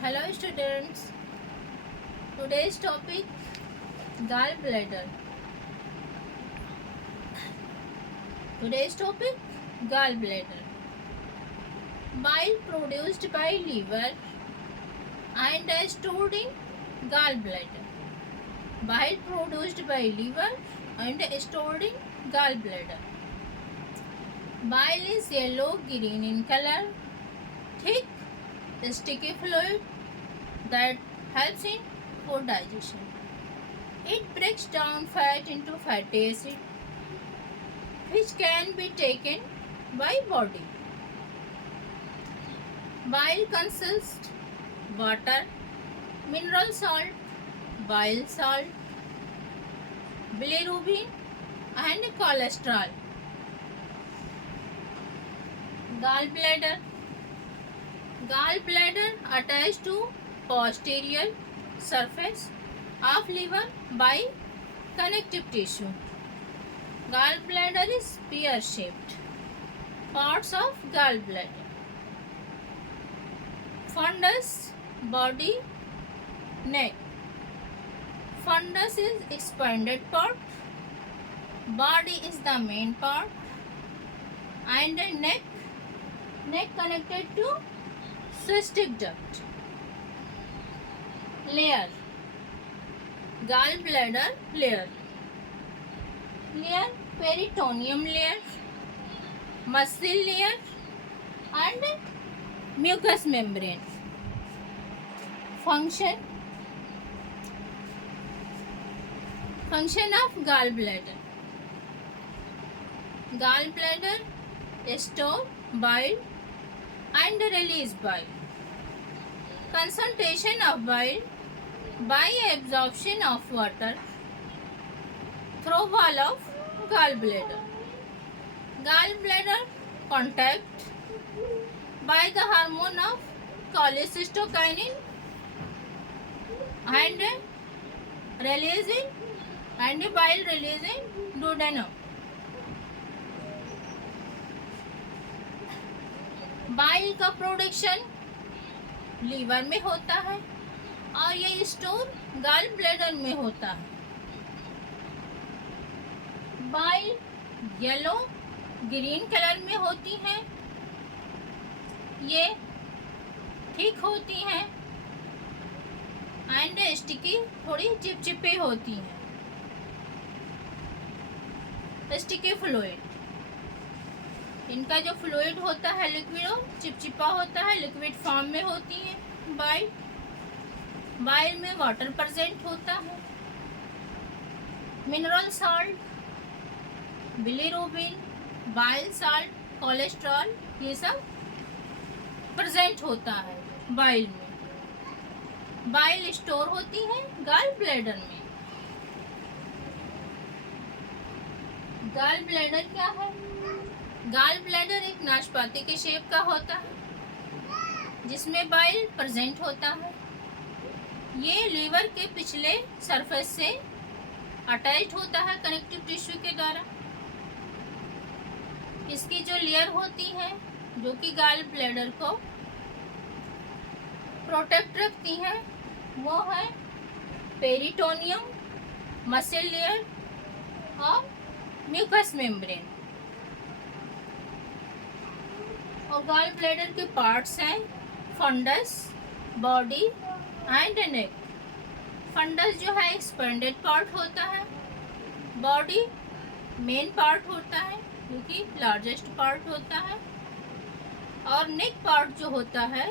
Hello students. Today's topic gallbladder. Today's topic gallbladder. Bile produced by liver and stored in gallbladder. Bile produced by liver and stored in gallbladder. Bile is yellow green in color, thick sticky fluid that helps in food digestion. It breaks down fat into fatty acid, which can be taken by body. Bile consists water, mineral salt, bile salt, bilirubin, and cholesterol. Gallbladder. Gallbladder attached to posterior surface of liver by connective tissue. Gallbladder is pear-shaped. Parts of gallbladder: fundus, body, neck. Fundus is expanded part, body is the main part, and neck connected to cystic duct. Layer. Gallbladder layer. Peritoneum layer, muscle layer, and mucous membrane. Function of gallbladder. Gallbladder store bile and release bile. Concentration of bile by absorption of water through wall of gallbladder. Gallbladder contact by the hormone of cholecystokinin and releasing and bile releasing duodenum. Bile का production liver में होता है और ये store gall bladder में होता है. Bile yellow green colour में होती हैं. ये थिक होती हैं एंड स्टिकी, थोड़ी चिपचिपी होती हैं. स्टिकी फ्लूइड, इनका जो फ्लूइड होता है लिक्विड चिपचिपा होता है, लिक्विड फॉर्म में होती है. बाइल में वाटर प्रेजेंट होता है. Mineral salt, bilirubin, bile salt, cholesterol, ये सब प्रेजेंट होता है बाइल में. बाइल स्टोर होती है गॉल ब्लैडर में. गॉल ब्लैडर क्या है? गॉल ब्लैडर एक नाशपाती के शेप का होता है जिसमें बाइल प्रेजेंट होता है. ये लीवर के पिछले सरफेस से अटैच होता है कनेक्टिव टिश्यू के द्वारा. इसकी जो लेयर होती है जो कि गॉल ब्लैडर को प्रोटेक्ट रखती है वो है पेरिटोनियम, मसल लेयर और म्यूकस मेम्ब्रेन. और गॉल ब्लैडर के पार्ट्स हैं fundus, body and neck. Fundus जो है एक्सपेंडेड पार्ट होता है, बॉडी मेन पार्ट होता है जो कि लार्जेस्ट पार्ट होता है, और नेक पार्ट जो होता है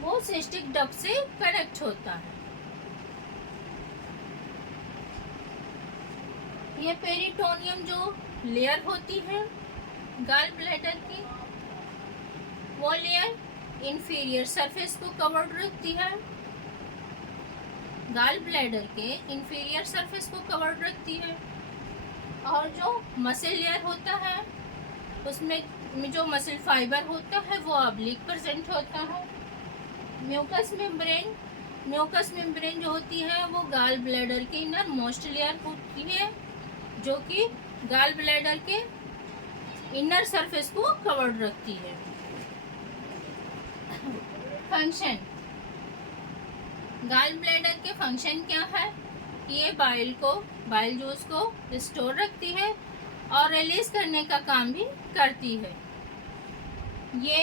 वो सिस्टिक डक्ट से कनेक्ट होता है. ये पेरिटोनियम जो लेयर होती है गॉल ब्लैडर की, वो लेयर इंफीरियर सरफेस को कवर्ड रखती है. गॉल ब्लैडर के इंफीरियर सरफेस को कवर्ड रखती है. और जो मसल लेयर होता है उसमें जो मसल फाइबर होता है वो ऑब्लिक प्रेजेंट होता है. म्यूकस मेम्ब्रेन जो होती है वो गॉल ब्लैडर की इनर मोस्ट लेयर होती है जो कि गॉल ब्लैडर के इनर सरफेस को कवर्ड रखती है. फंक्शन गॉल ब्लैडर के फंक्शन क्या है? ये बाइल जूस को स्टोर रखती है और रिलीज करने का काम भी करती है। ये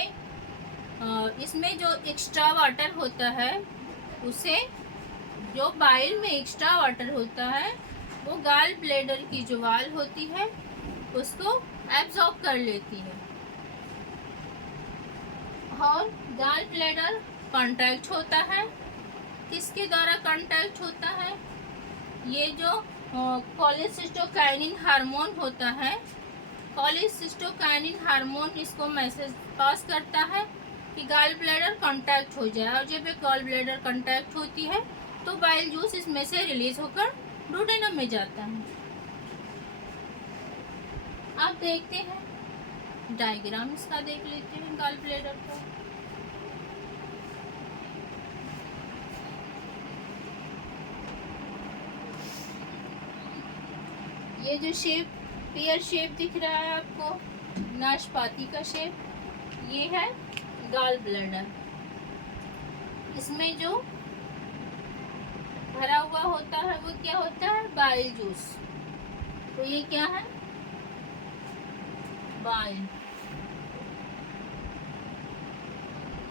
इसमें जो एक्स्ट्रा वाटर होता है उसे, जो बाइल में एक्स्ट्रा वाटर होता है वो गॉल ब्लैडर की जो वाल होती है उसको एब्जॉर्ब कर लेती है और गॉल ब्लैडर कॉन्ट्रैक्ट होता है। किसके द्वारा कॉन्ट्रैक्ट होता है? ये जो कोलेसिस्टोकाइनिन हार्मोन होता है, कोलेसिस्टोकाइनिन हार्मोन इसको मैसेज पास करता है कि गॉल ब्लैडर कॉन्ट्रैक्ट हो जाए, और जब ये गॉल ब्लैडर कॉन्ट्रैक्ट होती है तो बाइल जूस इसमें से रिलीज होकर डुओडेनम में जाता है। आप देखते हैं डायग्राम इसका, देख लेते हैं गॉल ब्लैडर का। ये जो शेप, पेयर शेप दिख रहा है आपको, नाशपाती का शेप, ये है गॉल ब्लैडर। इसमें जो भरा हुआ होता है वो क्या होता है? Bile juice. तो ये क्या है? बाइल।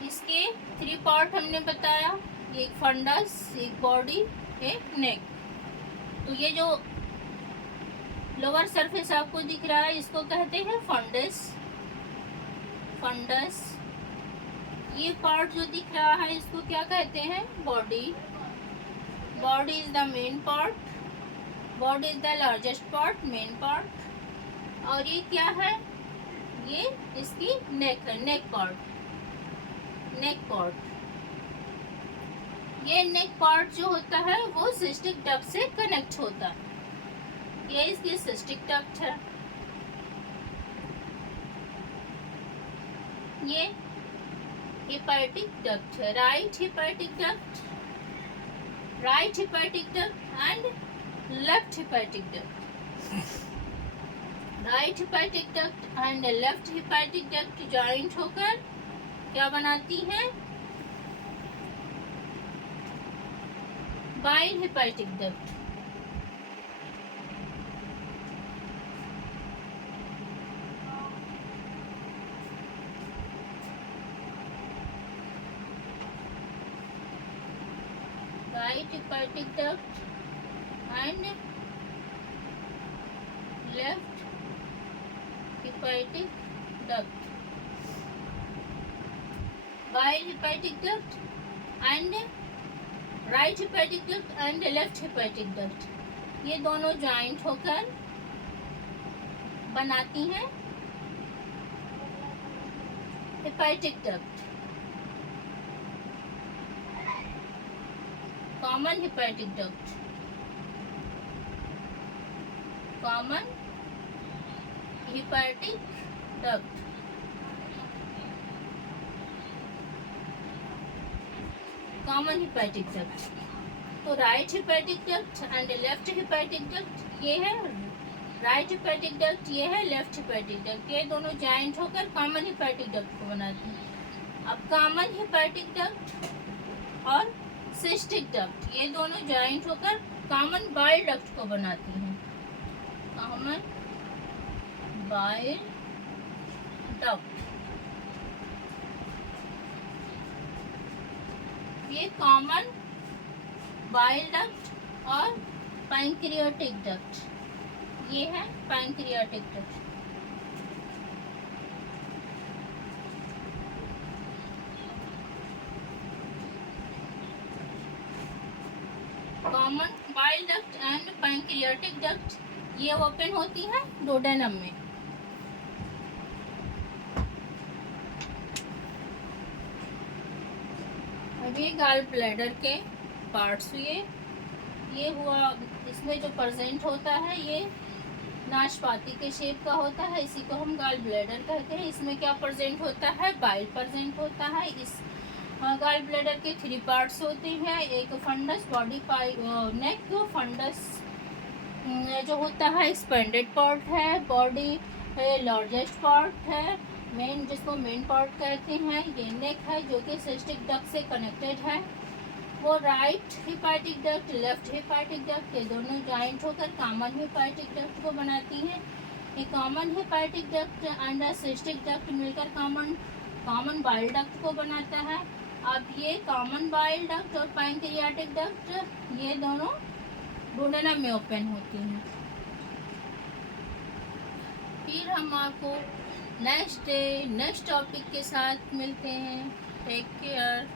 इसके 3 पार्ट हमने बताया, एक फंडस, एक बॉडी, एक नेक। तो ये जो लोअर सरफेस आपको दिख रहा है इसको कहते हैं फंडस। फंडस। ये पार्ट जो दिख रहा है इसको क्या कहते हैं? Body. Body is the main part, body is the largest part, main part. और ये क्या है? ये इसकी नेक है, नेक पार्ट, नेक पार्ट। ये नेक पार्ट जो होता है वो सिस्टिक डक्ट से कनेक्ट होता है। ये इसकी सिस्टिक डक्ट है। ये हेपेटिक डक्ट है, right hepatic duct, right hepatic duct and left hepatic duct. Right hepatic duct and left hepatic duct joint होकर क्या बनाती हैं? Bile hepatic duct. right hepatic duct and left hepatic duct, bile hepatic duct and right hepatic duct and left hepatic duct, ये दोनों joint होकर बनाती हैं hepatic duct. Common hepatic duct, common hepatic duct, common hepatic duct. तो right hepatic duct and left hepatic duct, ये है right hepatic duct, ये है लेफ्ट हेपेटिक डक्ट। ये दोनों जॉइंट होकर कॉमन हेपेटिक डक्ट को बनाती हैं। अब कॉमन हेपेटिक डक्ट और सिस्टिक डक्ट, ये दोनों जॉइंट होकर कॉमन बाइल डक्ट को बनाती हैं। कॉमन बाइल डक्ट, ये कॉमन बाइल डक्ट और पैंक्रियाटिक डक्ट, ये है pancreatic duct. Common bile duct and pancreatic duct ये ओपन होती है डोडेनम में। अभी गॉल ब्लैडर के पार्ट्स हुए, ये हुआ, इसमें जो प्रेजेंट होता है ये नाशपाती के शेप का होता है, इसी को हम गॉल ब्लैडर कहते हैं। इसमें क्या प्रेजेंट होता है? बाइल प्रेजेंट होता है। इस गॉल ब्लैडर के 3 पार्ट्स होते हैं, एक फंडस, बॉडी, नेक। फंडस जो होता है एक्सपेंडेड पार्ट है, बॉडी लार्जेस्ट पार्ट है, जिसको मेन पार्ट कहते हैं। ये नेक है जो कि सिस्टिक डक्ट से कनेक्टेड है। वो right hepatic duct, left hepatic duct, ये दोनों ज्वाइंट होकर कॉमन हेपाटिक डक्ट को बनाती हैं। ये common hepatic duct and cystic duct मिलकर कॉमन बाइल डक्ट को बनाता है। अब ये कॉमन बाइल डक्ट और पैंक्रियाटिक डक्ट ये दोनों डुओडेनम में ओपन होती हैं। फिर हम आपको नेक्स्ट टॉपिक के साथ मिलते हैं। Take care,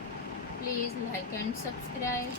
please like and subscribe.